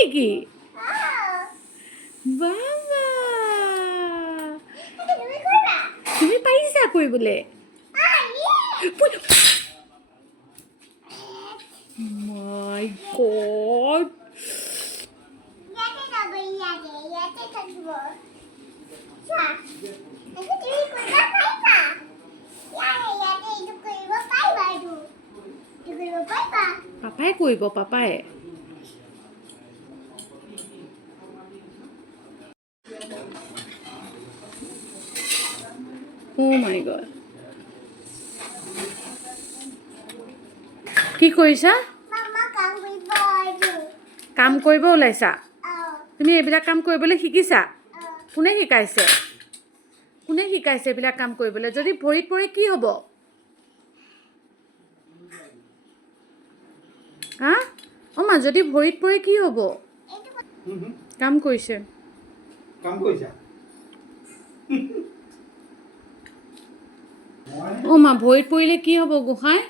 নেকি বাবা তুমি পাৰিছা কৰিবলৈ মাই গড পাপাই কৰিব পাপাই Oh my god কি কৰিছা কাম কৰিব ওলাইছা তুমি এইবিলাক কাম কৰিবলৈ শিকিছা কোনে শিকাইছে এইবিলাক কাম কৰিবলৈ যদি ভৰিত পৰি কি হ'ব হা মা যদি ভৰিত পৰি কি হ'ব কাম কৰিছা মা ভৰিত পৰিলে কি হ'ব গোসাঁই